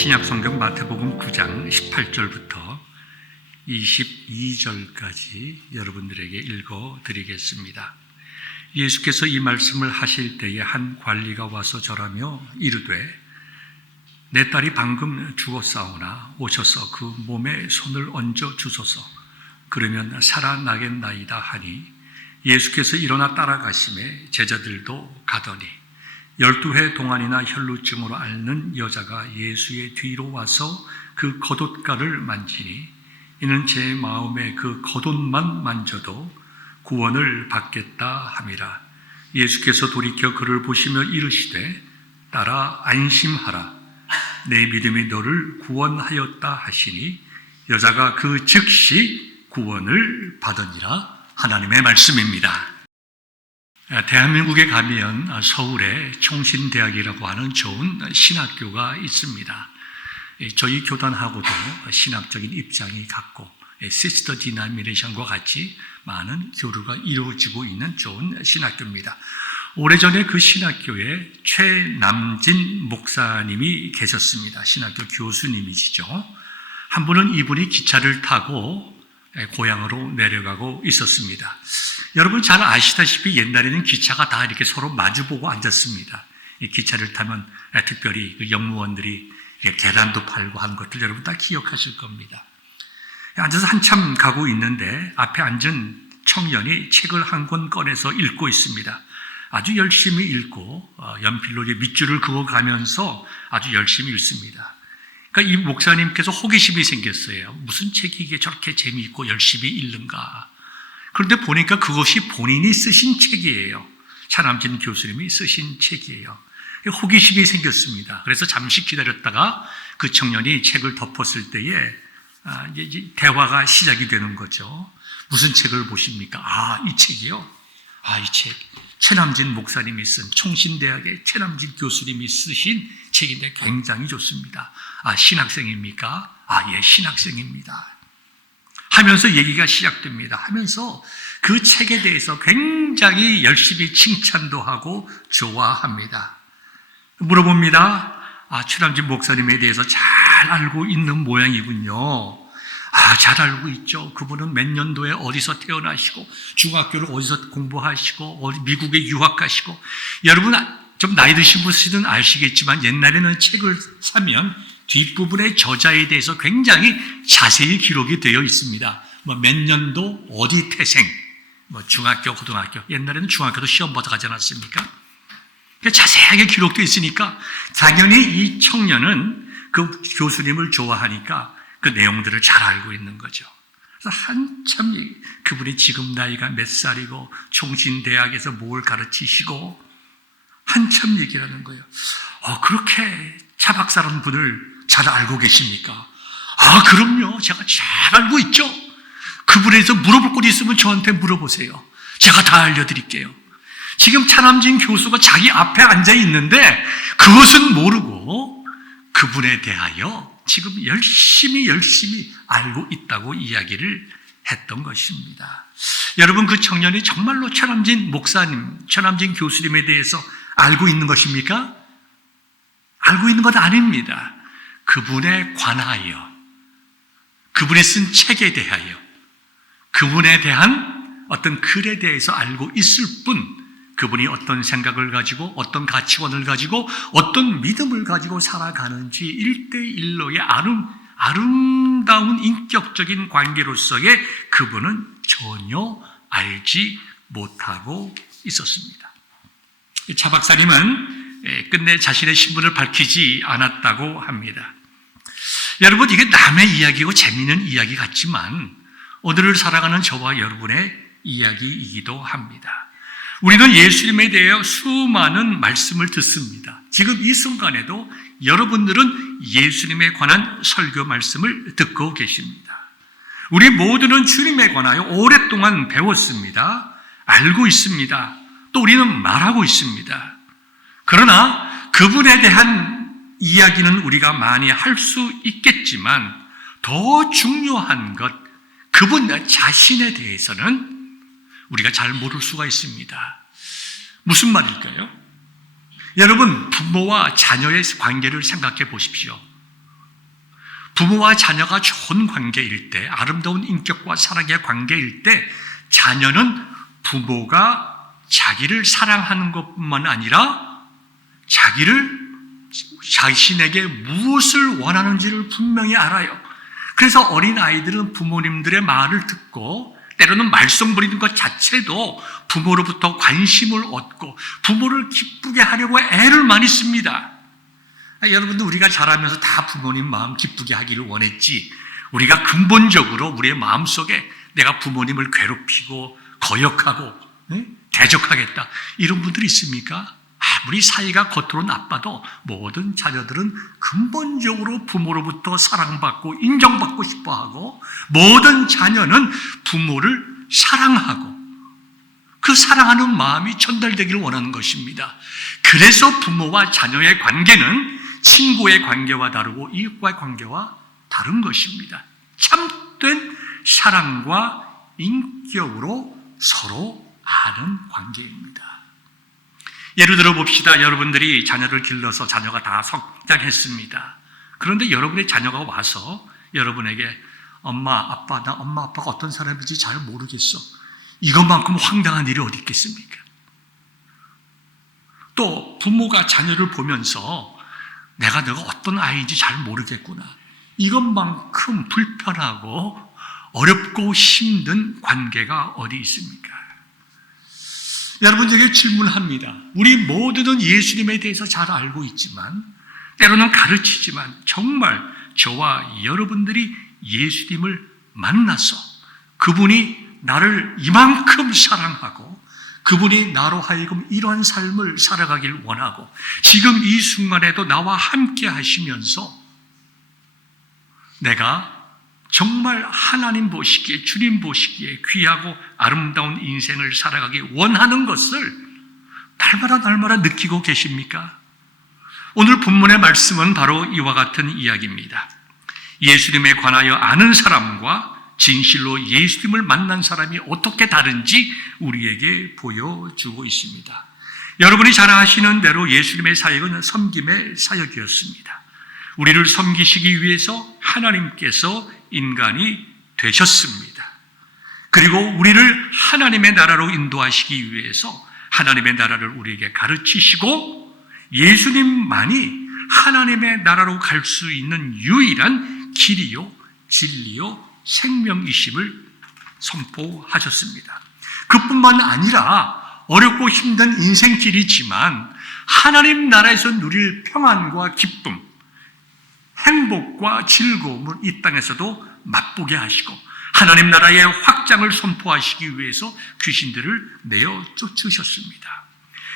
신약성경 마태복음 9장 18절부터 22절까지 여러분들에게 읽어드리겠습니다. 예수께서 이 말씀을 하실 때에 한 관리가 와서 절하며 이르되 내 딸이 방금 죽었사오나 오셔서 그 몸에 손을 얹어 주소서. 그러면 살아나겠나이다 하니 예수께서 일어나 따라가시매 제자들도 가더니 12해 동안이나 혈루증으로 앓는 여자가 예수의 뒤로 와서 그 겉옷가를 만지니 이는 제 마음에 그 겉옷만 만져도 구원을 받겠다 함이라. 예수께서 돌이켜 그를 보시며 이르시되 딸아 안심하라. 내 믿음이 너를 구원하였다 하시니 여자가 그 즉시 구원을 받으니라. 하나님의 말씀입니다. 대한민국에 가면 서울에 총신대학이라고 하는 좋은 신학교가 있습니다. 저희 교단하고도 신학적인 입장이 같고 시스터 디나미네이션과 같이 많은 교류가 이루어지고 있는 좋은 신학교입니다. 오래전에 그 신학교에 최남진 목사님이 계셨습니다. 신학교 교수님이시죠. 한 분은 이분이 기차를 타고 고향으로 내려가고 있었습니다. 여러분 잘 아시다시피 옛날에는 기차가 다 이렇게 서로 마주보고 앉았습니다. 기차를 타면 특별히 그 영무원들이 계란도 팔고 한 것들 여러분 다 기억하실 겁니다. 앉아서 한참 가고 있는데 앞에 앉은 청년이 책을 한 권 꺼내서 읽고 있습니다. 아주 열심히 읽고 연필로 밑줄을 그어가면서 아주 열심히 읽습니다. 그러니까 이 목사님께서 호기심이 생겼어요. 무슨 책이 이게 저렇게 재미있고 열심히 읽는가. 그런데 보니까 그것이 본인이 쓰신 책이에요. 차남진 교수님이 쓰신 책이에요. 호기심이 생겼습니다. 그래서 잠시 기다렸다가 그 청년이 책을 덮었을 때에 이제 대화가 시작이 되는 거죠. 무슨 책을 보십니까? 이 책이요? 이 책. 최남진 목사님이 쓴 총신대학의 최남진 교수님이 쓰신 책인데 굉장히 좋습니다. 신학생입니까? 예, 신학생입니다. 하면서 얘기가 시작됩니다. 하면서 그 책에 대해서 굉장히 열심히 칭찬도 하고 좋아합니다. 물어봅니다. 최남진 목사님에 대해서 잘 알고 있는 모양이군요. 잘 알고 있죠. 그분은 몇 년도에 어디서 태어나시고 중학교를 어디서 공부하시고 미국에 유학가시고 여러분 좀 나이 드신 분들은 아시겠지만 옛날에는 책을 사면 뒷부분의 저자에 대해서 굉장히 자세히 기록이 되어 있습니다. 몇 년도 어디 태생, 중학교, 고등학교. 옛날에는 중학교도 시험 보다 가지 않았습니까? 자세하게 기록되어 있으니까 당연히 이 청년은 그 교수님을 좋아하니까 그 내용들을 잘 알고 있는 거죠. 그래서 한참 그분이 지금 나이가 몇 살이고 총신대학에서 뭘 가르치시고 한참 얘기를 하는 거예요. 그렇게 차박사라는 분을 잘 알고 계십니까? 그럼요. 제가 잘 알고 있죠. 그분에 대해서 물어볼 거 있으면 저한테 물어보세요. 제가 다 알려드릴게요. 지금 차남진 교수가 자기 앞에 앉아 있는데 그것은 모르고 그분에 대하여 지금 열심히 알고 있다고 이야기를 했던 것입니다. 여러분 그 청년이 정말로 최남진 목사님, 최남진 교수님에 대해서 알고 있는 것입니까? 알고 있는 것 아닙니다. 그분에 관하여, 그분이 쓴 책에 대하여, 그분에 대한 어떤 글에 대해서 알고 있을 뿐 그분이 어떤 생각을 가지고 어떤 가치관을 가지고 어떤 믿음을 가지고 살아가는지 1대1로의 아름다운 인격적인 관계로서의 그분은 전혀 알지 못하고 있었습니다. 차 박사님은 끝내 자신의 신분을 밝히지 않았다고 합니다. 여러분 이게 남의 이야기고 재미있는 이야기 같지만 오늘을 살아가는 저와 여러분의 이야기이기도 합니다. 우리는 예수님에 대해 수많은 말씀을 듣습니다. 지금 이 순간에도 여러분들은 예수님에 관한 설교 말씀을 듣고 계십니다. 우리 모두는 주님에 관하여 오랫동안 배웠습니다. 알고 있습니다. 또 우리는 말하고 있습니다. 그러나 그분에 대한 이야기는 우리가 많이 할 수 있겠지만 더 중요한 것, 그분 자신에 대해서는 우리가 잘 모를 수가 있습니다. 무슨 말일까요? 여러분 부모와 자녀의 관계를 생각해 보십시오. 부모와 자녀가 좋은 관계일 때, 아름다운 인격과 사랑의 관계일 때 자녀는 부모가 자기를 사랑하는 것뿐만 아니라 자신에게 무엇을 원하는지를 분명히 알아요. 그래서 어린아이들은 부모님들의 말을 듣고 때로는 말썽 부리는 것 자체도 부모로부터 관심을 얻고 부모를 기쁘게 하려고 애를 많이 씁니다. 여러분들, 우리가 자라면서 다 부모님 마음 기쁘게 하기를 원했지, 우리가 근본적으로 우리의 마음속에 내가 부모님을 괴롭히고 거역하고 대적하겠다 이런 분들이 있습니까? 아무리 사이가 겉으로 나빠도 모든 자녀들은 근본적으로 부모로부터 사랑받고 인정받고 싶어하고, 모든 자녀는 부모를 사랑하고 그 사랑하는 마음이 전달되기를 원하는 것입니다. 그래서 부모와 자녀의 관계는 친구의 관계와 다르고 이웃과의 관계와 다른 것입니다. 참된 사랑과 인격으로 서로 아는 관계입니다. 예를 들어 봅시다. 여러분들이 자녀를 길러서 자녀가 다 성장했습니다. 그런데 여러분의 자녀가 와서 여러분에게 엄마 아빠가 어떤 사람인지 잘 모르겠어, 이것만큼 황당한 일이 어디 있겠습니까? 또 부모가 자녀를 보면서 내가 어떤 아이인지 잘 모르겠구나, 이것만큼 불편하고 어렵고 힘든 관계가 어디 있습니까? 여러분에게 질문합니다. 우리 모두는 예수님에 대해서 잘 알고 있지만, 때로는 가르치지만, 정말 저와 여러분들이 예수님을 만나서 그분이 나를 이만큼 사랑하고 그분이 나로 하여금 이러한 삶을 살아가길 원하고 지금 이 순간에도 나와 함께 하시면서 내가 정말 하나님 보시기에, 주님 보시기에 귀하고 아름다운 인생을 살아가기 원하는 것을 날마다 느끼고 계십니까? 오늘 본문의 말씀은 바로 이와 같은 이야기입니다. 예수님에 관하여 아는 사람과 진실로 예수님을 만난 사람이 어떻게 다른지 우리에게 보여주고 있습니다. 여러분이 잘 아시는 대로 예수님의 사역은 섬김의 사역이었습니다. 우리를 섬기시기 위해서 하나님께서 인간이 되셨습니다. 그리고 우리를 하나님의 나라로 인도하시기 위해서 하나님의 나라를 우리에게 가르치시고, 예수님만이 하나님의 나라로 갈 수 있는 유일한 길이요 진리요 생명이심을 선포하셨습니다. 그뿐만 아니라 어렵고 힘든 인생길이지만 하나님 나라에서 누릴 평안과 기쁨, 행복과 즐거움을 이 땅에서도 맛보게 하시고 하나님 나라의 확장을 선포하시기 위해서 귀신들을 내어 쫓으셨습니다.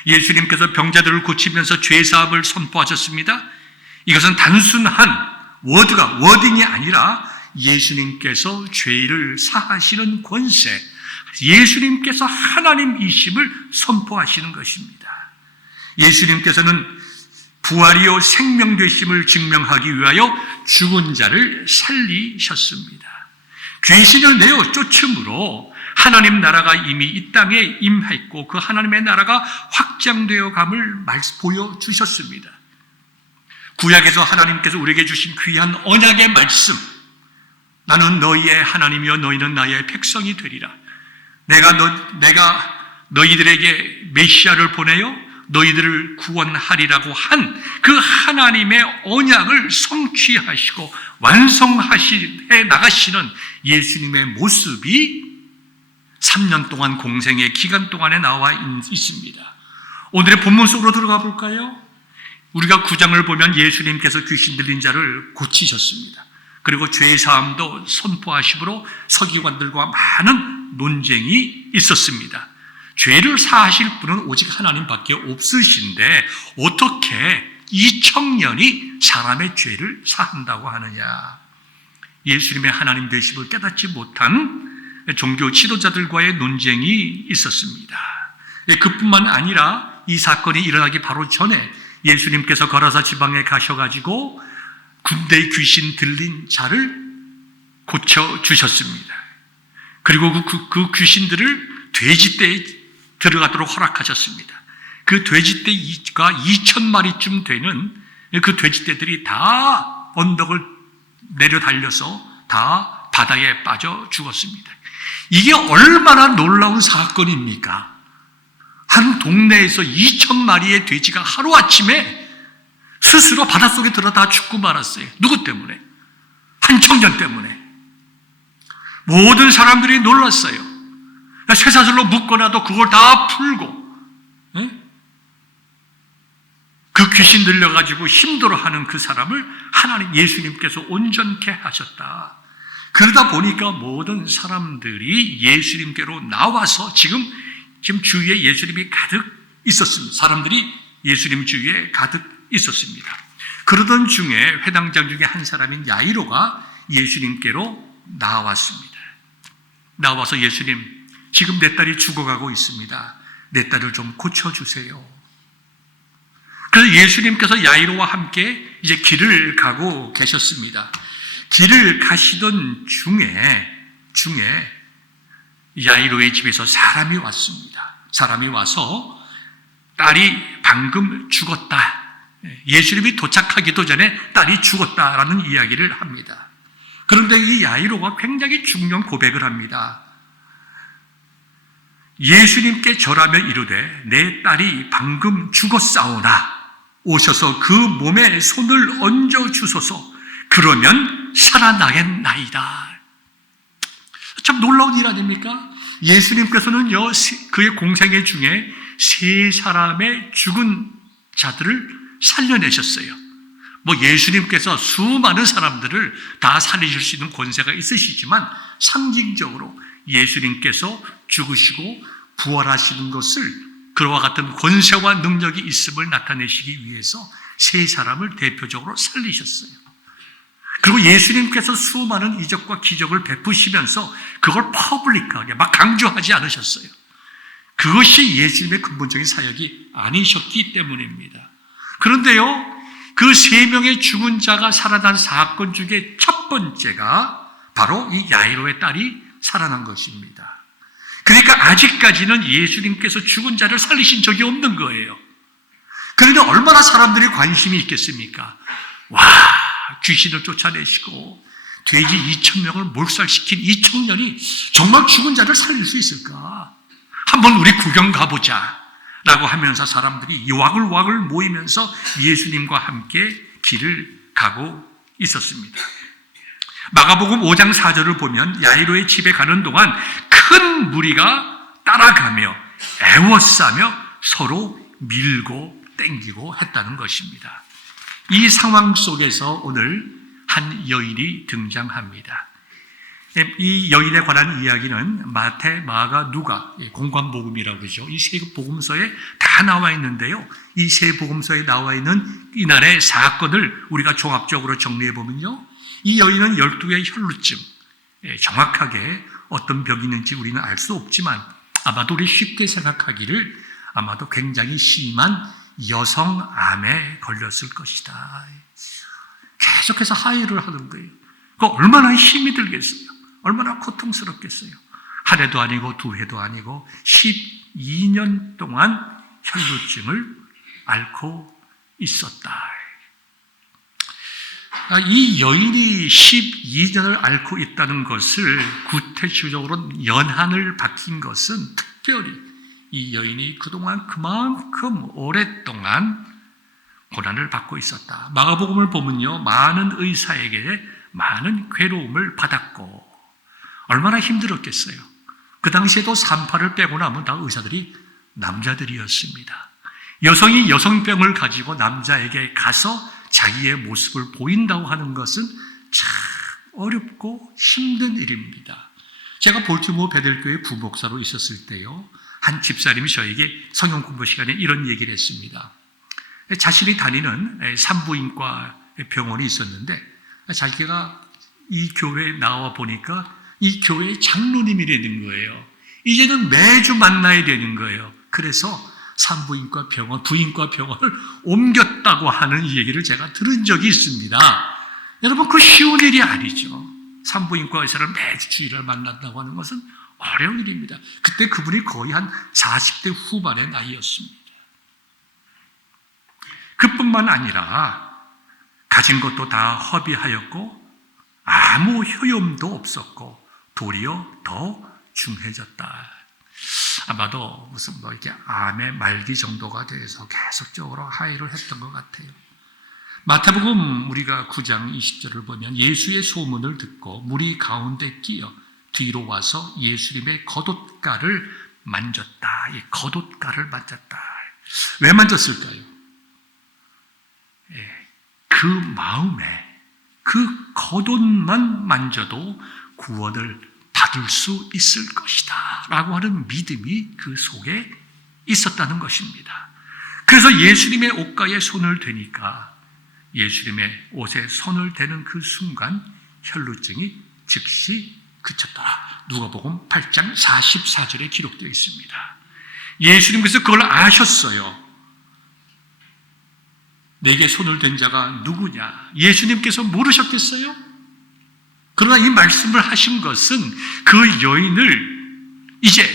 예수님께서 병자들을 고치면서 죄사함을 선포하셨습니다. 이것은 단순한 워딩이 아니라 예수님께서 죄를 사하시는 권세, 예수님께서 하나님이심을 선포하시는 것입니다. 예수님께서는 부활이요 생명 되심을 증명하기 위하여 죽은 자를 살리셨습니다. 귀신을 내어 쫓음으로 하나님 나라가 이미 이 땅에 임했고 그 하나님의 나라가 확장되어 감을 보여주셨습니다. 구약에서 하나님께서 우리에게 주신 귀한 언약의 말씀, 나는 너희의 하나님이여 너희는 나의 백성이 되리라. 내가 너희들에게 메시아를 보내어 너희들을 구원하리라고 한 그 하나님의 언약을 성취하시고 완성해 나가시는 예수님의 모습이 3년 동안 공생의 기간 동안에 나와 있습니다. 오늘의 본문 속으로 들어가 볼까요? 우리가 9장을 보면 예수님께서 귀신 들린 자를 고치셨습니다. 그리고 죄사함도 선포하심으로 서기관들과 많은 논쟁이 있었습니다. 죄를 사하실 분은 오직 하나님밖에 없으신데 어떻게 이 청년이 사람의 죄를 사한다고 하느냐? 예수님의 하나님 되심을 깨닫지 못한 종교 지도자들과의 논쟁이 있었습니다. 그뿐만 아니라 이 사건이 일어나기 바로 전에 예수님께서 걸어서 지방에 가셔가지고 군대의 귀신 들린 자를 고쳐주셨습니다. 그리고 그 귀신들을 돼지떼에 들어가도록 허락하셨습니다. 그 돼지떼가 2,000마리쯤 되는 그 돼지떼들이 다 언덕을 내려 달려서 다 바다에 빠져 죽었습니다. 이게 얼마나 놀라운 사건입니까? 한 동네에서 2,000마리의 돼지가 하루아침에 스스로 바닷속에 들어다 죽고 말았어요. 누구 때문에? 한 청년 때문에. 모든 사람들이 놀랐어요. 쇠사슬로 묶어놔도 그걸 다 풀고 그 귀신 들려가지고 힘들어하는 그 사람을 하나님 예수님께서 온전케 하셨다. 그러다 보니까 모든 사람들이 예수님께로 나와서 지금 주위에 예수님이 가득 있었습니다. 사람들이 예수님 주위에 가득 있었습니다. 그러던 중에 회당장 중에 한 사람인 야이로가 예수님께로 나왔습니다. 나와서 예수님, 지금 내 딸이 죽어가고 있습니다. 내 딸을 좀 고쳐주세요. 그래서 예수님께서 야이로와 함께 이제 길을 가고 계셨습니다. 길을 가시던 중에 야이로의 집에서 사람이 왔습니다. 사람이 와서 딸이 방금 죽었다. 예수님이 도착하기도 전에 딸이 죽었다라는 이야기를 합니다. 그런데 이 야이로가 굉장히 중요한 고백을 합니다. 예수님께 절하며 이르되 내 딸이 방금 죽었사오나 오셔서 그 몸에 손을 얹어 주소서. 그러면 살아나겠나이다. 참 놀라운 일 아닙니까? 예수님께서는요, 그의 공생애 중에 3사람의 죽은 자들을 살려내셨어요. 예수님께서 수많은 사람들을 다 살리실 수 있는 권세가 있으시지만 상징적으로 예수님께서 죽으시고 부활하시는 것을 그와 같은 권세와 능력이 있음을 나타내시기 위해서 3사람을 대표적으로 살리셨어요. 그리고 예수님께서 수많은 이적과 기적을 베푸시면서 그걸 퍼블릭하게 막 강조하지 않으셨어요. 그것이 예수님의 근본적인 사역이 아니셨기 때문입니다. 그런데요, 그 3명의 죽은 자가 살아난 사건 중에 첫 번째가 바로 이 야이로의 딸이 살아난 것입니다. 그러니까 아직까지는 예수님께서 죽은 자를 살리신 적이 없는 거예요. 그런데 얼마나 사람들이 관심이 있겠습니까? 와, 귀신을 쫓아내시고 돼지 2,000명을 몰살시킨 이 청년이 정말 죽은 자를 살릴 수 있을까? 한번 우리 구경 가보자 라고 하면서 사람들이 와글와글 모이면서 예수님과 함께 길을 가고 있었습니다. 마가복음 5장 4절을 보면 야이로의 집에 가는 동안 큰 무리가 따라가며 애워싸며 서로 밀고 땡기고 했다는 것입니다. 이 상황 속에서 오늘 한 여인이 등장합니다. 이 여인에 관한 이야기는 마태, 마가, 누가, 공관복음이라고 그러죠. 이 세 복음서에 다 나와 있는데요. 이 세 복음서에 나와 있는 이날의 사건을 우리가 종합적으로 정리해 보면요. 이 여인은 12개의 혈루증, 정확하게 어떤 병이 있는지 우리는 알 수 없지만 아마도 우리 쉽게 생각하기를 아마도 굉장히 심한 여성암에 걸렸을 것이다. 계속해서 하혈을 하는 거예요. 그 얼마나 힘이 들겠어요. 얼마나 고통스럽겠어요. 한 해도 아니고 두 해도 아니고 12년 동안 혈루증을 앓고 있었다. 이 여인이 12년을 앓고 있다는 것을 구체적으로 연한을 밝힌 것은 특별히 이 여인이 그동안 그만큼 오랫동안 고난을 받고 있었다. 마가복음을 보면요, 많은 의사에게 많은 괴로움을 받았고 얼마나 힘들었겠어요. 그 당시에도 산파를 빼고 나면 다 의사들이 남자들이었습니다. 여성이 여성병을 가지고 남자에게 가서 자기의 모습을 보인다고 하는 것은 참 어렵고 힘든 일입니다. 제가 볼티모어 베델교회 부목사로 있었을 때요, 한 집사님이 저에게 성경 공부 시간에 이런 얘기를 했습니다. 자신이 다니는 산부인과 병원이 있었는데 자기가 이 교회에 나와 보니까 이 교회의 장로님이 되는 거예요. 이제는 매주 만나야 되는 거예요. 그래서 산부인과 병원, 부인과 병원을 옮겼다고 하는 얘기를 제가 들은 적이 있습니다. 여러분, 그 쉬운 일이 아니죠. 산부인과 의사를 매주 주일날 만난다고 하는 것은 어려운 일입니다. 그때 그분이 거의 한 40대 후반의 나이였습니다. 그뿐만 아니라 가진 것도 다 허비하였고 아무 효용도 없었고 도리어 더 중해졌다. 아마도 무슨 이렇게 암의 말기 정도가 돼서 계속적으로 하해를 했던 것 같아요. 마태복음 우리가 9장 20절을 보면 예수의 소문을 듣고 무리 가운데 끼어 뒤로 와서 예수님의 겉옷가를 만졌다. 이 겉옷가를 만졌다. 왜 만졌을까요? 그 마음에 그 겉옷만 만져도 구원을 받을 수 있을 것이다 라고 하는 믿음이 그 속에 있었다는 것입니다. 그래서 예수님의 옷가에 손을 대니까 예수님의 옷에 손을 대는 그 순간 혈루증이 즉시 그쳤더라. 누가복음 8장 44절에 기록되어 있습니다. 예수님께서 그걸 아셨어요. 내게 손을 댄 자가 누구냐? 예수님께서 모르셨겠어요? 그러나 이 말씀을 하신 것은 그 여인을 이제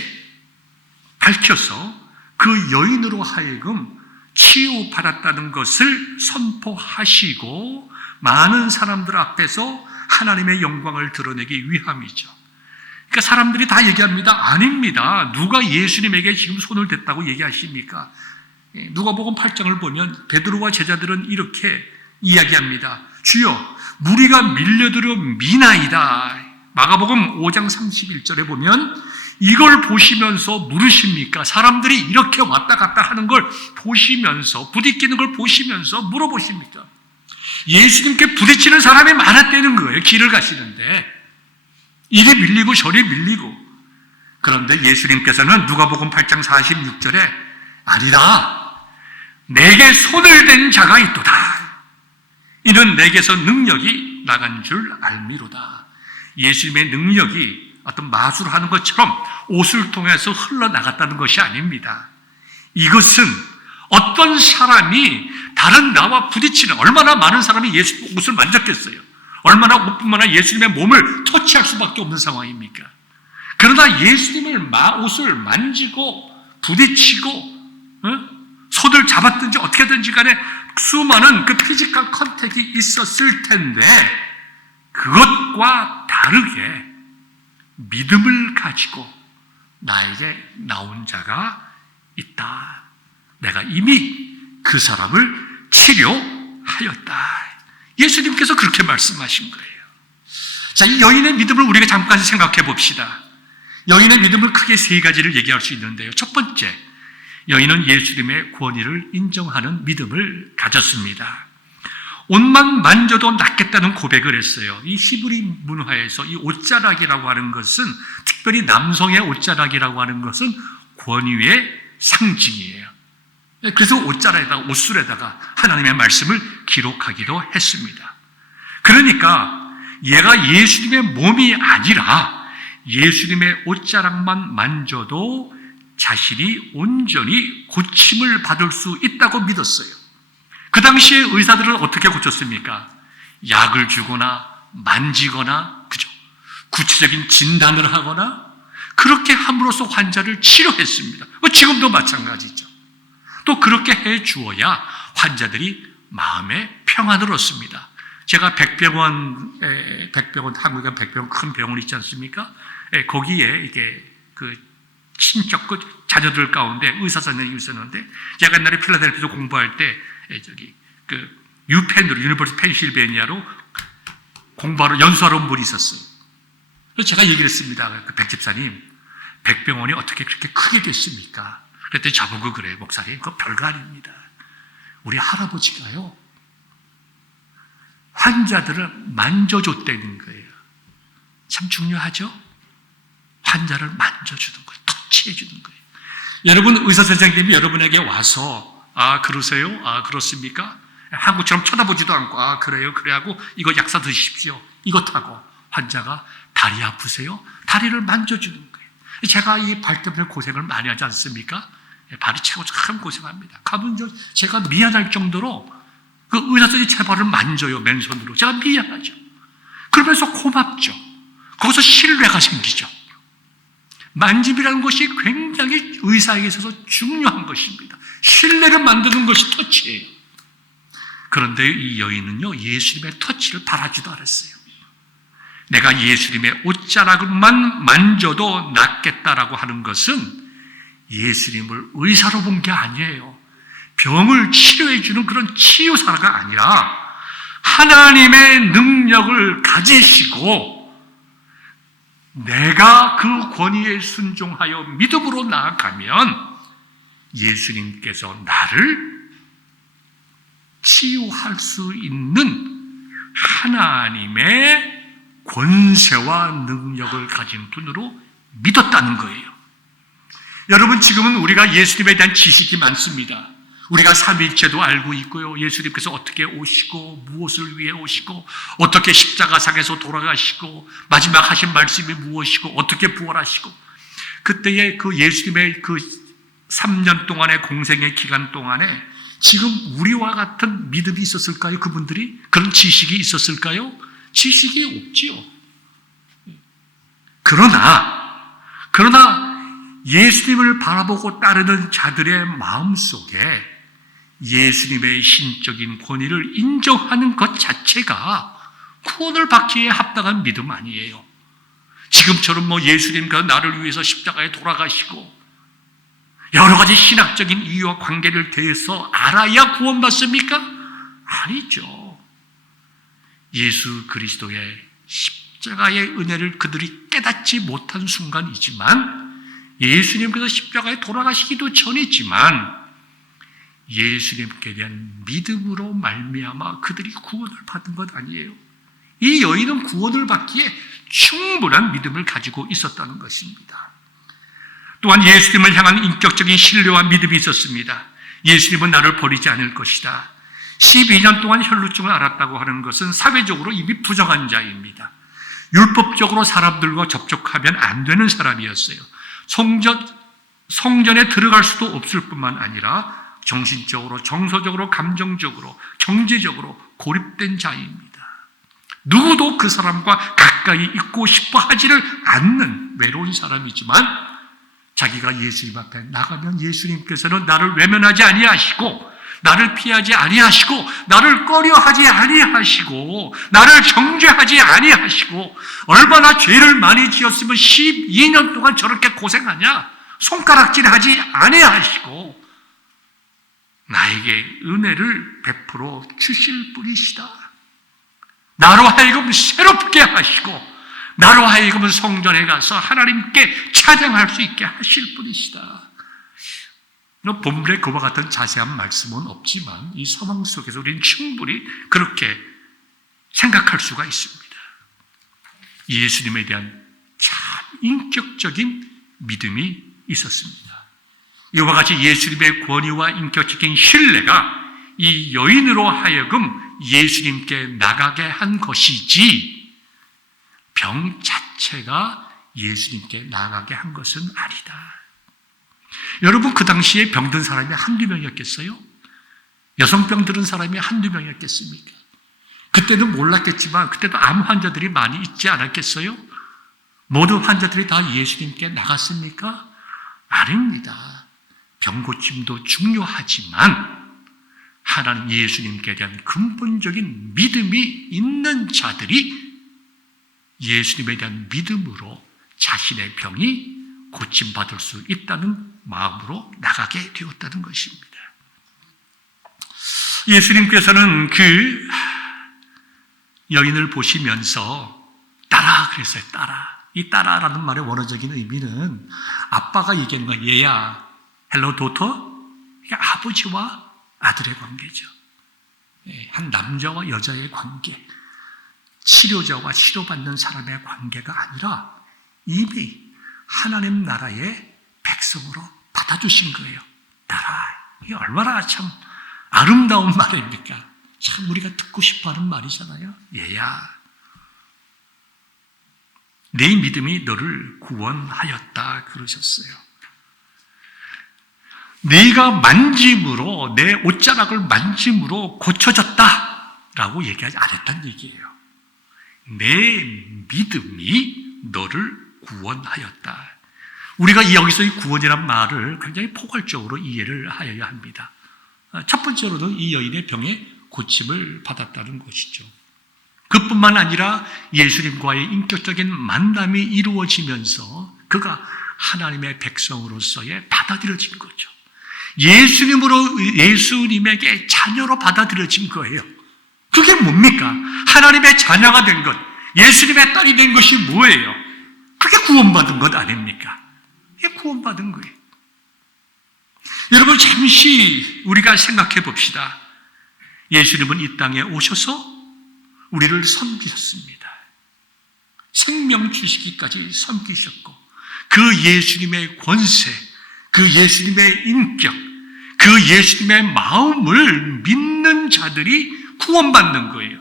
밝혀서 그 여인으로 하여금 치유받았다는 것을 선포하시고 많은 사람들 앞에서 하나님의 영광을 드러내기 위함이죠. 그러니까 사람들이 다 얘기합니다. 아닙니다. 누가 예수님에게 지금 손을 댔다고 얘기하십니까? 누가복음 8장을 보면 베드로와 제자들은 이렇게 이야기합니다. 주여, 무리가 밀려들어 미나이다. 마가복음 5장 31절에 보면 이걸 보시면서 물으십니까? 사람들이 이렇게 왔다 갔다 하는 걸 보시면서, 부딪히는 걸 보시면서 물어보십니까? 예수님께 부딪히는 사람이 많았다는 거예요. 길을 가시는데 이리 밀리고 저리 밀리고. 그런데 예수님께서는 누가복음 8장 46절에 아니다, 내게 손을 댄 자가 있도다. 이는 내게서 능력이 나간 줄 알미로다. 예수님의 능력이 어떤 마술을 하는 것처럼 옷을 통해서 흘러나갔다는 것이 아닙니다. 이것은 어떤 사람이 다른 나와 부딪히는, 얼마나 많은 사람이 예수 옷을 만졌겠어요. 얼마나 옷뿐만 아니라 예수님의 몸을 터치할 수밖에 없는 상황입니까? 그러나 예수님을 옷을 만지고 부딪히고 손을 잡았든지 어떻게든지 간에 수많은 그 피지컬 컨택이 있었을 텐데 그것과 다르게 믿음을 가지고 나에게 나온 자가 있다. 내가 이미 그 사람을 치료하였다. 예수님께서 그렇게 말씀하신 거예요. 자, 이 여인의 믿음을 우리가 잠깐 생각해 봅시다. 여인의 믿음을 크게 세 가지를 얘기할 수 있는데요. 첫 번째, 여인은 예수님의 권위를 인정하는 믿음을 가졌습니다. 옷만 만져도 낫겠다는 고백을 했어요. 이 히브리 문화에서 이 옷자락이라고 하는 것은, 특별히 남성의 옷자락이라고 하는 것은 권위의 상징이에요. 그래서 옷자락에다가, 옷술에다가 하나님의 말씀을 기록하기도 했습니다. 그러니까 얘가 예수님의 몸이 아니라 예수님의 옷자락만 만져도 자신이 온전히 고침을 받을 수 있다고 믿었어요. 그 당시에 의사들은 어떻게 고쳤습니까? 약을 주거나 만지거나, 그죠? 구체적인 진단을 하거나 그렇게 함으로써 환자를 치료했습니다. 지금도 마찬가지죠. 또 그렇게 해 주어야 환자들이 마음의 평안을 얻습니다. 제가 백병원, 한국에 백병원 큰 병원 있지 않습니까? 거기에 이게 그 친척 그 자녀들 가운데 의사 선생님이 있었는데, 제가 옛날에 필라델피아에서 공부할 때 저기 그 유펜으로, 유니버시티 펜실베니아로 공부하러 연수하러 온 분이 있었어요. 그래서 제가 얘기를 했습니다. 그 백 집사님, 백병원이 어떻게 그렇게 크게 됐습니까? 그랬더니 저보고 그래요. 목사님, 그거 별거 아닙니다. 우리 할아버지가요, 환자들을 만져줬다는 거예요. 참 중요하죠? 환자를 만져주는 거예요. 터치해주는 거예요. 여러분, 의사 선생님이 여러분에게 와서 아, 그러세요? 아, 그렇습니까? 한국처럼 쳐다보지도 않고 아, 그래요? 그래 하고 이거 약사 드십시오. 이것하고 환자가 다리 아프세요? 다리를 만져주는 거예요. 제가 이 발 때문에 고생을 많이 하지 않습니까? 발이 차고 참 고생합니다. 가면 제가 미안할 정도로 그 의사 선생님이 제 발을 만져요. 맨손으로. 제가 미안하죠. 그러면서 고맙죠. 거기서 신뢰가 생기죠. 만짐이라는 것이 굉장히 의사에게 있어서 중요한 것입니다. 신뢰를 만드는 것이 터치예요. 그런데 이 여인은요, 예수님의 터치를 바라지도 않았어요. 내가 예수님의 옷자락만 만져도 낫겠다라고 하는 것은 예수님을 의사로 본 게 아니에요. 병을 치료해 주는 그런 치유사가 아니라 하나님의 능력을 가지시고 내가 그 권위에 순종하여 믿음으로 나아가면 예수님께서 나를 치유할 수 있는 하나님의 권세와 능력을 가진 분으로 믿었다는 거예요. 여러분, 지금은 우리가 예수님에 대한 지식이 많습니다. 우리가 삼위일체도 알고 있고요. 예수님께서 어떻게 오시고 무엇을 위해 오시고 어떻게 십자가상에서 돌아가시고 마지막 하신 말씀이 무엇이고 어떻게 부활하시고 그때의 그 예수님의 그 3년 동안의 공생의 기간 동안에 지금 우리와 같은 믿음이 있었을까요? 그분들이? 그런 지식이 있었을까요? 지식이 없지요. 그러나 예수님을 바라보고 따르는 자들의 마음속에 예수님의 신적인 권위를 인정하는 것 자체가 구원을 받기에 합당한 믿음 아니에요. 지금처럼 예수님과 나를 위해서 십자가에 돌아가시고 여러 가지 신학적인 이유와 관계를 대해서 알아야 구원받습니까? 아니죠. 예수 그리스도의 십자가의 은혜를 그들이 깨닫지 못한 순간이지만 예수님께서 십자가에 돌아가시기도 전이지만 예수님께 대한 믿음으로 말미암아 그들이 구원을 받은 것 아니에요. 이 여인은 구원을 받기에 충분한 믿음을 가지고 있었다는 것입니다. 또한 예수님을 향한 인격적인 신뢰와 믿음이 있었습니다. 예수님은 나를 버리지 않을 것이다. 12년 동안 혈루증을 앓았다고 하는 것은 사회적으로 이미 부정한 자입니다. 율법적으로 사람들과 접촉하면 안 되는 사람이었어요. 성전에 들어갈 수도 없을 뿐만 아니라 정신적으로, 정서적으로, 감정적으로, 경제적으로 고립된 자입니다. 누구도 그 사람과 가까이 있고 싶어 하지를 않는 외로운 사람이지만 자기가 예수님 앞에 나가면 예수님께서는 나를 외면하지 아니하시고 나를 피하지 아니하시고 나를 꺼려하지 아니하시고 나를 정죄하지 아니하시고 얼마나 죄를 많이 지었으면 12년 동안 저렇게 고생하냐 손가락질하지 아니하시고 나에게 은혜를 베풀어 주실 분이시다. 나로 하여금 새롭게 하시고 나로 하여금 성전에 가서 하나님께 찬양할 수 있게 하실 분이시다. 본문에 그와 같은 자세한 말씀은 없지만 이 상황 속에서 우리는 충분히 그렇게 생각할 수가 있습니다. 예수님에 대한 참 인격적인 믿음이 있었습니다. 이와 같이 예수님의 권위와 인격적인 신뢰가 이 여인으로 하여금 예수님께 나가게 한 것이지 병 자체가 예수님께 나가게 한 것은 아니다. 여러분, 그 당시에 병든 사람이 한두 명이었겠어요? 여성병 들은 사람이 한두 명이었겠습니까? 그때는 몰랐겠지만 그때도 암 환자들이 많이 있지 않았겠어요? 모든 환자들이 다 예수님께 나갔습니까? 아닙니다. 병 고침도 중요하지만 하나님 예수님께 대한 근본적인 믿음이 있는 자들이 예수님에 대한 믿음으로 자신의 병이 고침받을 수 있다는 마음으로 나가게 되었다는 것입니다. 예수님께서는 그 여인을 보시면서 따라 그랬어요. 따라. 이 따라라는 말의 원어적인 의미는 아빠가 얘기하는 거야. 얘야, 헬로 도터. 이게 아버지와 아들의 관계죠. 한 남자와 여자의 관계. 치료자와 치료받는 사람의 관계가 아니라 이미 하나님 나라의 백성으로 받아주신 거예요. 따라. 이게 얼마나 참 아름다운 말입니까? 참 우리가 듣고 싶어하는 말이잖아요. 얘야, 내 믿음이 너를 구원하였다 그러셨어요. 네가 만짐으로, 내 옷자락을 만짐으로 고쳐졌다라고 얘기하지 않았다는 얘기예요. 내 믿음이 너를 구원하였다. 우리가 여기서 이 구원이란 말을 굉장히 포괄적으로 이해를 하여야 합니다. 첫 번째로는 이 여인의 병에 고침을 받았다는 것이죠. 그뿐만 아니라 예수님과의 인격적인 만남이 이루어지면서 그가 하나님의 백성으로서의 받아들여진 거죠. 예수님에게 자녀로 받아들여진 거예요. 그게 뭡니까? 하나님의 자녀가 된 것, 예수님의 딸이 된 것이 뭐예요? 그게 구원받은 것 아닙니까? 이게 구원받은 거예요. 여러분, 잠시 우리가 생각해 봅시다. 예수님은 이 땅에 오셔서 우리를 섬기셨습니다. 생명 주시기까지 섬기셨고, 그 예수님의 권세, 그 예수님의 인격, 그 예수님의 마음을 믿는 자들이 구원받는 거예요.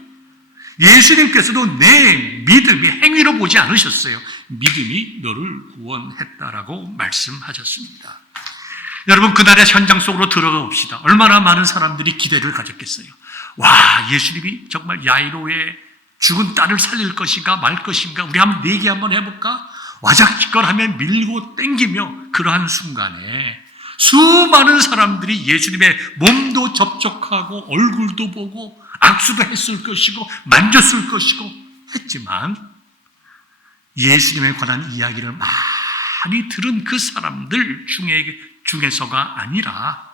예수님께서도 내 믿음이 행위로 보지 않으셨어요. 믿음이 너를 구원했다라고 말씀하셨습니다. 여러분, 그날의 현장 속으로 들어가 봅시다. 얼마나 많은 사람들이 기대를 가졌겠어요. 와, 예수님이 정말 야이로의 죽은 딸을 살릴 것인가 말 것인가, 우리 한번 내기 한번 해볼까? 와작지껄하며 밀고 땡기며 그러한 순간에 수많은 사람들이 예수님의 몸도 접촉하고 얼굴도 보고 악수도 했을 것이고 만졌을 것이고 했지만, 예수님에 관한 이야기를 많이 들은 그 사람들 중에서가 아니라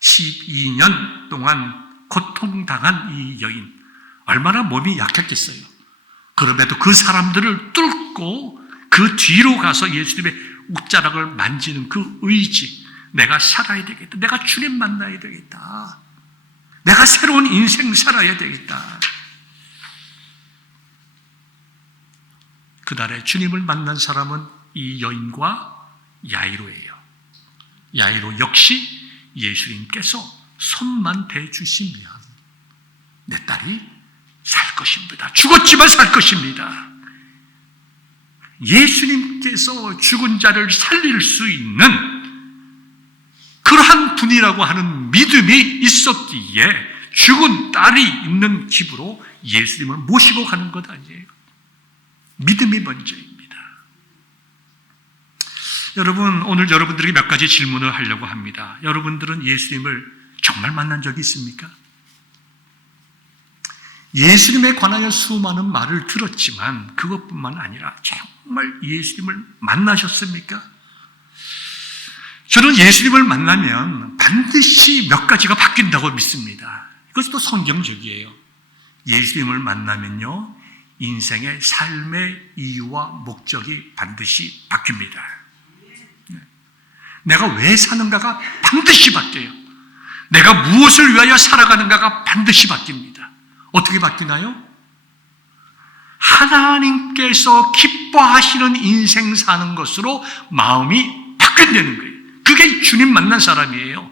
12년 동안 고통당한 이 여인, 얼마나 몸이 약했겠어요. 그럼에도 그 사람들을 뚫고 그 뒤로 가서 예수님의 옷자락을 만지는 그 의지, 내가 살아야 되겠다, 내가 주님 만나야 되겠다, 내가 새로운 인생 살아야 되겠다. 그날에 주님을 만난 사람은 이 여인과 야이로예요. 야이로 역시 예수님께서 손만 대주시면 내 딸이 살 것입니다. 죽었지만 살 것입니다. 예수님께서 죽은 자를 살릴 수 있는 그러한 분이라고 하는 믿음이 있었기에 죽은 딸이 있는 집으로 예수님을 모시고 가는 것 아니에요. 믿음이 먼저입니다. 여러분, 오늘 여러분들에게 몇 가지 질문을 하려고 합니다. 여러분들은 예수님을 정말 만난 적이 있습니까? 예수님에 관하여 수많은 말을 들었지만 그것뿐만 아니라 정말 예수님을 만나셨습니까? 저는 예수님을 만나면 반드시 몇 가지가 바뀐다고 믿습니다. 이것이 또 성경적이에요. 예수님을 만나면요, 인생의 삶의 이유와 목적이 반드시 바뀝니다. 내가 왜 사는가가 반드시 바뀌어요. 내가 무엇을 위하여 살아가는가가 반드시 바뀝니다. 어떻게 바뀌나요? 하나님께서 기뻐하시는 인생 사는 것으로 마음이 바뀐다는 거예요. 그게 주님 만난 사람이에요.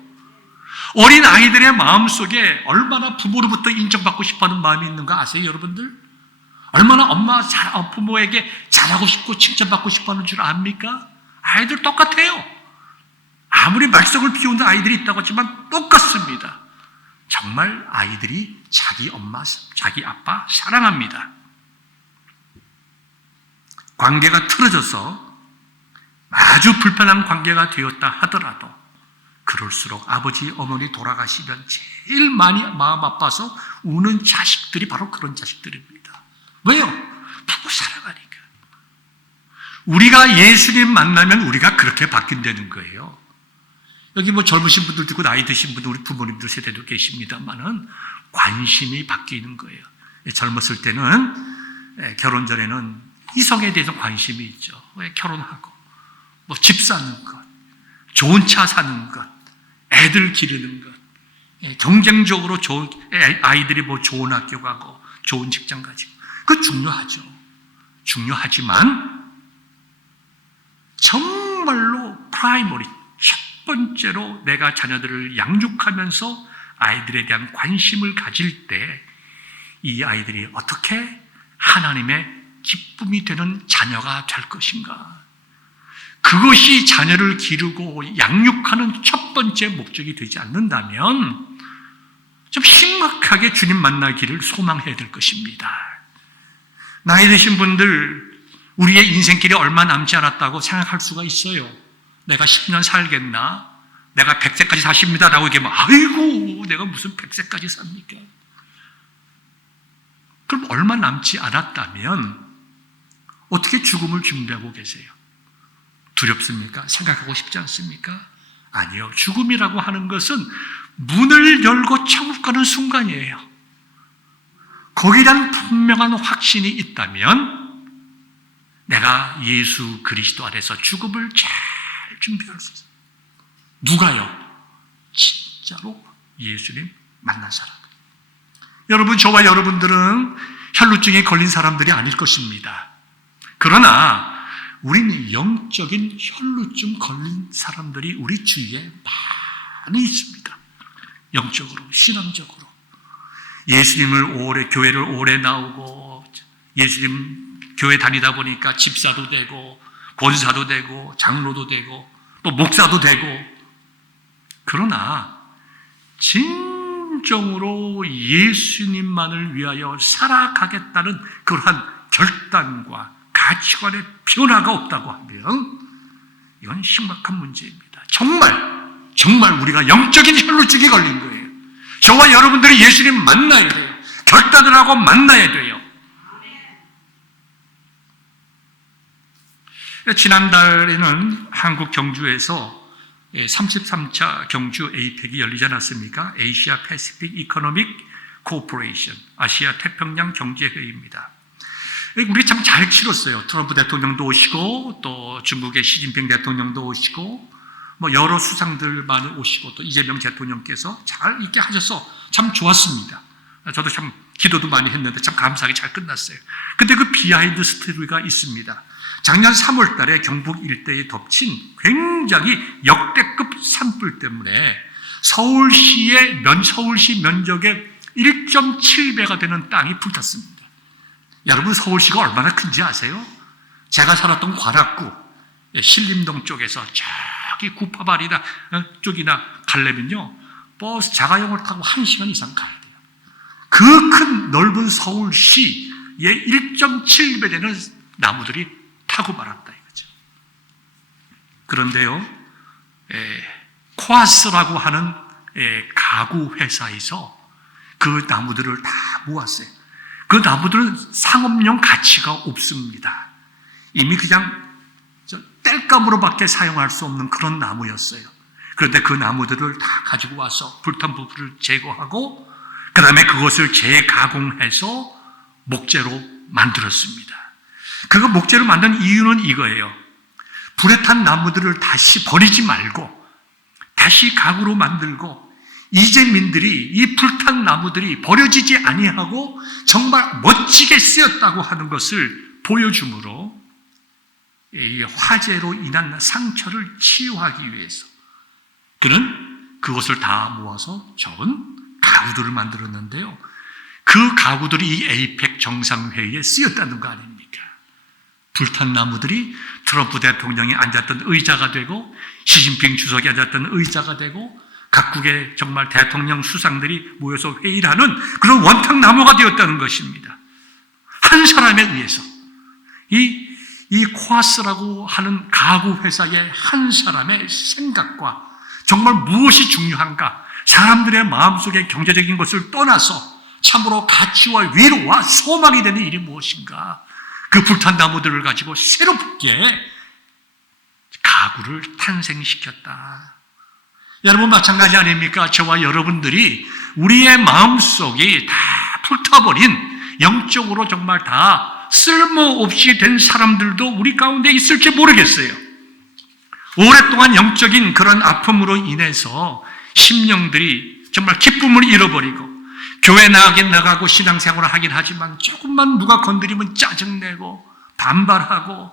어린 아이들의 마음속에 얼마나 부모로부터 인정받고 싶어하는 마음이 있는가 아세요, 여러분들? 얼마나 부모에게 잘하고 싶고 칭찬받고 싶어하는 줄 압니까? 아이들 똑같아요. 아무리 말썽을 피우는 아이들이 있다고 하지만 똑같습니다. 정말 아이들이 자기 엄마, 자기 아빠 사랑합니다. 관계가 틀어져서 아주 불편한 관계가 되었다 하더라도 그럴수록 아버지, 어머니 돌아가시면 제일 많이 마음 아파서 우는 자식들이 바로 그런 자식들입니다. 왜요? 부모 사랑하니까. 우리가 예수님 만나면 우리가 그렇게 바뀐다는 거예요. 여기 뭐 젊으신 분들도 있고 나이 드신 분들, 우리 부모님들 세대도 계십니다만은 관심이 바뀌는 거예요. 젊었을 때는 결혼 전에는 이성에 대해서 관심이 있죠. 왜 결혼하고 뭐 집 사는 것, 좋은 차 사는 것, 애들 기르는 것, 경쟁적으로 좋은 아이들이 뭐 좋은 학교 가고 좋은 직장 가지고, 그거 중요하죠. 중요하지만 정말로 프라이머리, 첫 번째로 내가 자녀들을 양육하면서 아이들에 대한 관심을 가질 때 이 아이들이 어떻게 하나님의 기쁨이 되는 자녀가 될 것인가, 그것이 자녀를 기르고 양육하는 첫 번째 목적이 되지 않는다면 좀 심각하게 주님 만나기를 소망해야 될 것입니다. 나이 드신 분들, 우리의 인생길이 얼마 남지 않았다고 생각할 수가 있어요. 내가 10년 살겠나? 내가 100세까지 사십니다 라고 얘기하면 아이고 내가 무슨 100세까지 삽니까? 그럼 얼마 남지 않았다면 어떻게 죽음을 준비하고 계세요? 두렵습니까? 생각하고 싶지 않습니까? 아니요. 죽음이라고 하는 것은 문을 열고 천국 가는 순간이에요. 거기에 대한 분명한 확신이 있다면 내가 예수 그리스도 안에서 죽음을 잘 준비할 수 있어요. 누가요? 진짜로 예수님 만난 사람. 여러분, 저와 여러분들은 혈루증에 걸린 사람들이 아닐 것입니다. 그러나 우리는 영적인 혈루증 걸린 사람들이 우리 주위에 많이 있습니다. 영적으로, 신앙적으로. 예수님을 교회를 오래 나오고 예수님 교회 다니다 보니까 집사도 되고 권사도 되고 장로도 되고 또 목사도 되고, 그러나 진정으로 예수님만을 위하여 살아가겠다는 그러한 결단과 가치관의 변화가 없다고 하면 이건 심각한 문제입니다. 정말 우리가 영적인 혈루증에 걸린 거예요. 저와 여러분들이 예수님 만나야 돼요. 결단을 하고 만나야 돼요. 지난달에는 한국 경주에서 33차 경주 APEC이 열리지 않았습니까? 아시아 패시픽 이코노믹 코퍼레이션, 아시아 태평양 경제회의입니다. 우리 참 잘 치렀어요. 트럼프 대통령도 오시고 또 중국의 시진핑 대통령도 오시고 뭐 여러 수상들 많이 오시고 또 이재명 대통령께서 잘 있게 하셔서 참 좋았습니다. 저도 참 기도도 많이 했는데 참 감사하게 잘 끝났어요. 근데 그 비하인드 스토리가 있습니다. 작년 3월 달에 경북 일대에 덮친 굉장히 역대급 산불 때문에 서울시 면적의 1.7배가 되는 땅이 불탔습니다. 여러분, 서울시가 얼마나 큰지 아세요? 제가 살았던 관악구 신림동 쪽에서 저기 구파발이나 쪽이나 가려면요 버스 자가용을 타고 1시간 이상 가야 돼요. 그 큰 넓은 서울시의 1.7배 되는 나무들이 타고 말았다 이거죠. 그런데요, 코아스라고 하는 가구 회사에서 그 나무들을 다 모았어요. 그 나무들은 상업용 가치가 없습니다. 이미 그냥 땔감으로밖에 사용할 수 없는 그런 나무였어요. 그런데 그 나무들을 다 가지고 와서 불탄 부분을 제거하고 그 다음에 그것을 재가공해서 목재로 만들었습니다. 그거 목재로 만든 이유는 이거예요. 불에 탄 나무들을 다시 버리지 말고 다시 가구로 만들고 이재민들이 이 불탄 나무들이 버려지지 아니하고 정말 멋지게 쓰였다고 하는 것을 보여주므로 이 화재로 인한 상처를 치유하기 위해서 그는 그것을 다 모아서 적은 가구들을 만들었는데요. 그 가구들이 이 에이펙 정상회의에 쓰였다는 거 아닙니까? 불탄 나무들이 트럼프 대통령이 앉았던 의자가 되고 시진핑 주석이 앉았던 의자가 되고 각국의 정말 대통령 수상들이 모여서 회의를 하는 그런 원탁 나무가 되었다는 것입니다. 한 사람에 의해서 이 코아스라고 하는 가구 회사의 한 사람의 생각과 정말 무엇이 중요한가, 사람들의 마음속에 경제적인 것을 떠나서 참으로 가치와 위로와 소망이 되는 일이 무엇인가, 그 불탄 나무들을 가지고 새롭게 가구를 탄생시켰다. 여러분 마찬가지 아닙니까? 저와 여러분들이 우리의 마음속이 다 불타버린 영적으로 정말 다 쓸모없이 된 사람들도 우리 가운데 있을지 모르겠어요. 오랫동안 영적인 그런 아픔으로 인해서 심령들이 정말 기쁨을 잃어버리고 교회 나가긴 나가고 신앙생활을 하긴 하지만 조금만 누가 건드리면 짜증내고 반발하고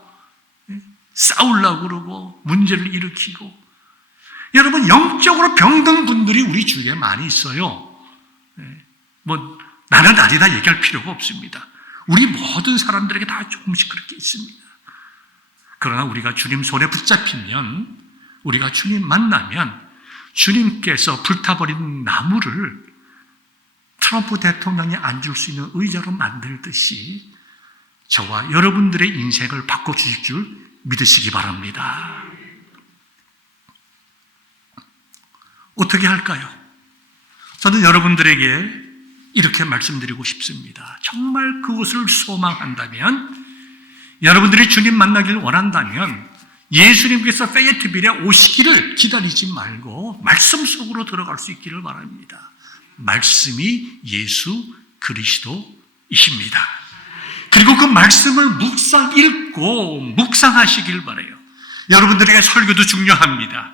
싸우려고 그러고 문제를 일으키고, 여러분 영적으로 병든 분들이 우리 주위에 많이 있어요. 뭐 나는 아니다 얘기할 필요가 없습니다. 우리 모든 사람들에게 다 조금씩 그렇게 있습니다. 그러나 우리가 주님 손에 붙잡히면, 우리가 주님 만나면 주님께서 불타버린 나무를 트럼프 대통령이 앉을 수 있는 의자로 만들듯이 저와 여러분들의 인생을 바꿔주실 줄 믿으시기 바랍니다. 어떻게 할까요? 저는 여러분들에게 이렇게 말씀드리고 싶습니다. 정말 그것을 소망한다면, 여러분들이 주님 만나기를 원한다면 예수님께서 페예트빌에 오시기를 기다리지 말고 말씀 속으로 들어갈 수 있기를 바랍니다. 말씀이 예수 그리스도이십니다. 그리고 그 말씀을 읽고 묵상하시길 바라요. 여러분들에게 설교도 중요합니다.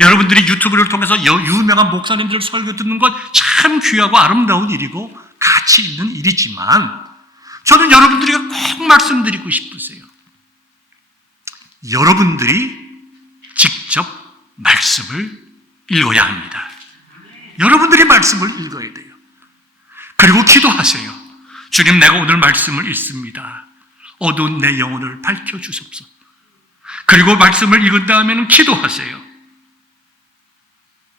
여러분들이 유튜브를 통해서 유명한 목사님들 설교 듣는 것 참 귀하고 아름다운 일이고 가치 있는 일이지만, 저는 여러분들에게 꼭 말씀드리고 싶으세요. 여러분들이 직접 말씀을 읽어야 합니다. 여러분들이 말씀을 읽어야 돼요. 그리고 기도하세요. 주님, 내가 오늘 말씀을 읽습니다. 어두운 내 영혼을 밝혀주옵소서. 그리고 말씀을 읽은 다음에는 기도하세요.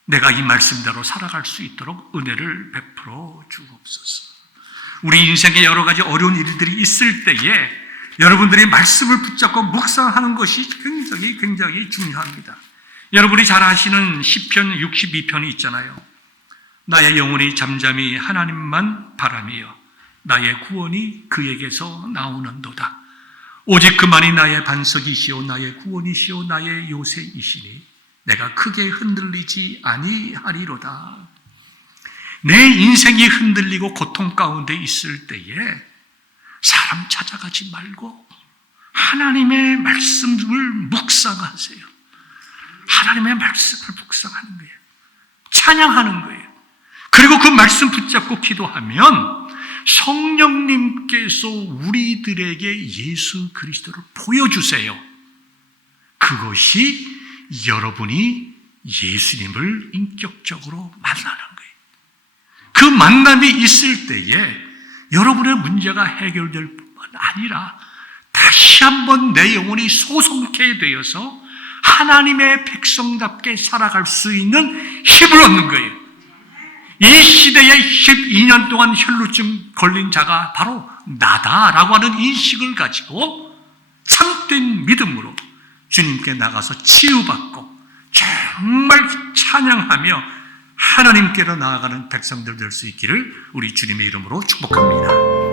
내가 이 말씀대로 살아갈 수 있도록 은혜를 베풀어 주옵소서. 우리 인생에 여러 가지 어려운 일들이 있을 때에 여러분들이 말씀을 붙잡고 묵상하는 것이 굉장히 중요합니다. 여러분이 잘 아시는 시편 62편이 있잖아요. 나의 영혼이 잠잠히 하나님만 바라며 나의 구원이 그에게서 나오는도다. 오직 그만이 나의 반석이시오 나의 구원이시오 나의 요새이시니 내가 크게 흔들리지 아니하리로다. 내 인생이 흔들리고 고통 가운데 있을 때에 사람 찾아가지 말고 하나님의 말씀을 묵상하세요. 하나님의 말씀을 묵상하는 거예요. 찬양하는 거예요. 그리고 그 말씀 붙잡고 기도하면 성령님께서 우리들에게 예수 그리스도를 보여주세요. 그것이 여러분이 예수님을 인격적으로 만나는 거예요. 그 만남이 있을 때에 여러분의 문제가 해결될 뿐만 아니라 다시 한번 내 영혼이 소송케 되어서 하나님의 백성답게 살아갈 수 있는 힘을 얻는 거예요. 이 시대에 12년 동안 혈루증 걸린 자가 바로 나다라고 하는 인식을 가지고 참된 믿음으로 주님께 나가서 치유받고 정말 찬양하며 하나님께로 나아가는 백성들 될 수 있기를 우리 주님의 이름으로 축복합니다.